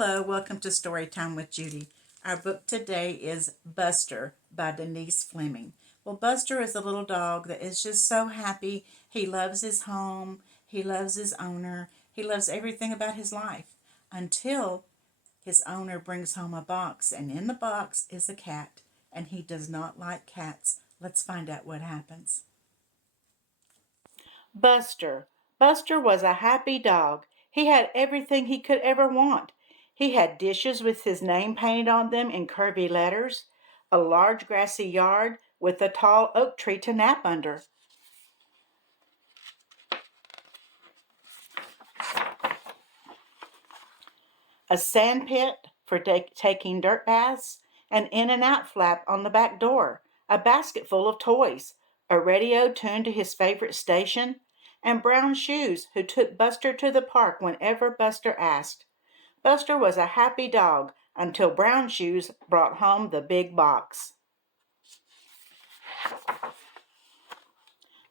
Hello, welcome to Storytime with Judy. Our book today is Buster by Denise Fleming. Well, Buster is a little dog that is just so happy. He loves his home, he loves his owner, he loves everything about his life until his owner brings home a box, and in the box is a cat, and he does not like cats. Let's find out what happens. Buster. Buster was a happy dog. He had everything he could ever want. He had dishes with his name painted on them in curvy letters, a large grassy yard with a tall oak tree to nap under, a sand pit for taking dirt baths, an in and out flap on the back door, a basket full of toys, a radio tuned to his favorite station, and brown shoes who took Buster to the park whenever Buster asked. Buster was a happy dog until Brown Shoes brought home the big box.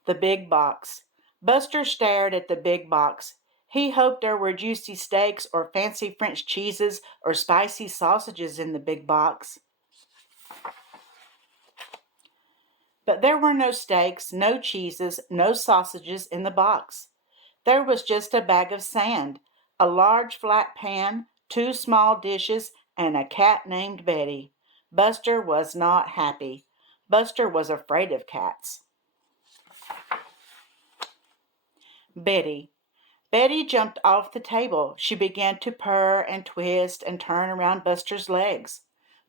The big box. Buster stared at the big box. He hoped there were juicy steaks or fancy French cheeses or spicy sausages in the big box. But there were no steaks, no cheeses, no sausages in the box. There was just a bag of sand, a large flat pan, two small dishes, and a cat named Betty. Buster was not happy. Buster was afraid of cats. Betty. Betty jumped off the table. She began to purr and twist and turn around Buster's legs.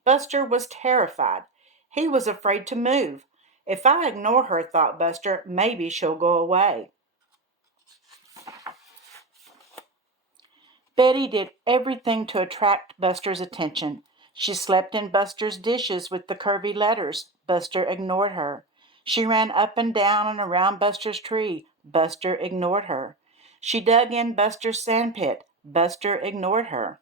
Buster was terrified. He was afraid to move. If I ignore her, thought Buster, maybe she'll go away. Betty did everything to attract Buster's attention. She slept in Buster's dishes with the curvy letters. Buster ignored her. She ran up and down and around Buster's tree. Buster ignored her. She dug in Buster's sandpit. Buster ignored her.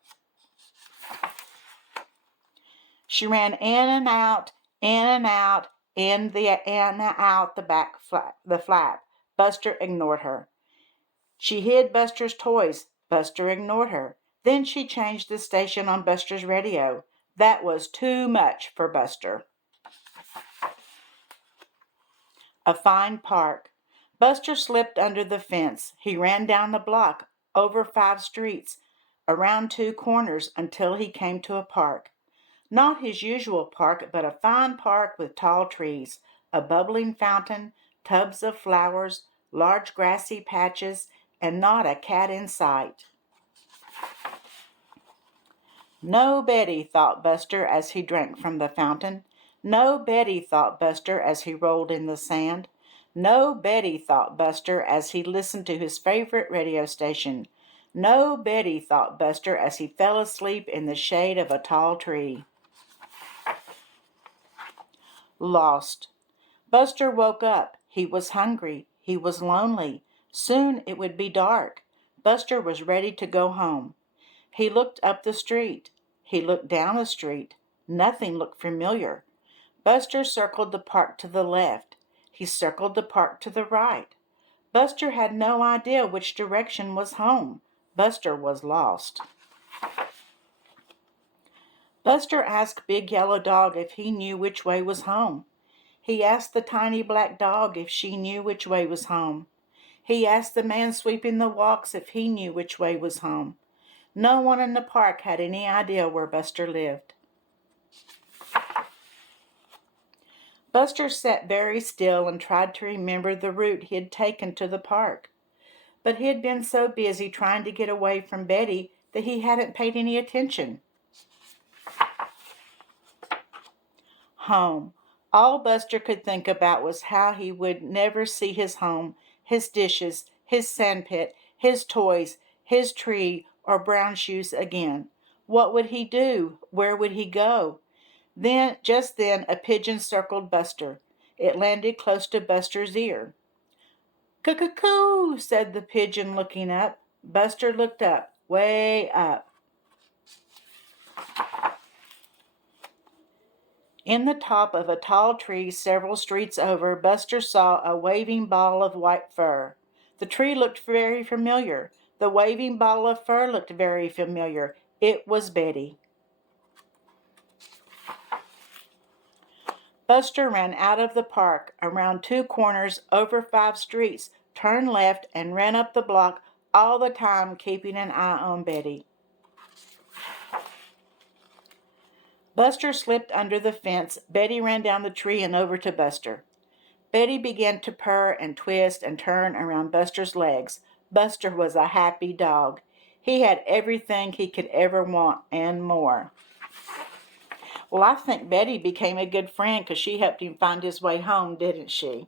She ran in and out, in and out, in and out the flap. Buster ignored her. She hid Buster's toys. Buster ignored her. Then she changed the station on Buster's radio. That was too much for Buster. A fine park. Buster slipped under the fence. He ran down the block, over 5 streets, around 2 corners until he came to a park. Not his usual park, but a fine park with tall trees, a bubbling fountain, tubs of flowers, large grassy patches, and not a cat in sight. No Betty, thought Buster as he drank from the fountain. No Betty, thought Buster as he rolled in the sand. No Betty, thought Buster as he listened to his favorite radio station. No Betty, thought Buster as he fell asleep in the shade of a tall tree. Lost. Buster woke up. He was hungry. He was lonely. Soon it would be dark. Buster was ready to go home. He looked up the street. He looked down the street. Nothing looked familiar. Buster circled the park to the left. He circled the park to the right. Buster had no idea which direction was home. Buster was lost. Buster asked Big Yellow Dog if he knew which way was home. He asked the tiny black dog if she knew which way was home. He asked the man sweeping the walks if he knew which way was home. No one in the park had any idea where Buster lived. Buster sat very still and tried to remember the route he had taken to the park. But he had been so busy trying to get away from Betty that he hadn't paid any attention. Home. All Buster could think about was how he would never see his home, his dishes, his sandpit, his toys, his tree, or Brown Shoes again. What would he do? Where would he go? Just then, a pigeon circled Buster. It landed close to Buster's ear. "Cuckoo!" said the pigeon, looking up. Buster looked up, way up. In the top of a tall tree several streets over, Buster saw a waving ball of white fur. The tree looked very familiar. The waving ball of fur looked very familiar. It was Betty. Buster ran out of the park, around 2 corners, over 5 streets, turned left, and ran up the block, all the time keeping an eye on Betty. Buster slipped under the fence. Betty ran down the tree and over to Buster. Betty began to purr and twist and turn around Buster's legs. Buster was a happy dog. He had everything he could ever want and more. Well, I think Betty became a good friend because she helped him find his way home, didn't she?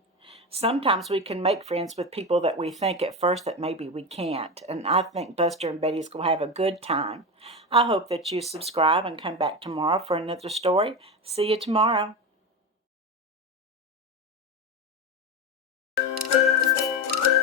Sometimes we can make friends with people that we think at first that maybe we can't. And I think Buster and Betty's going to have a good time. I hope that you subscribe and come back tomorrow for another story. See you tomorrow.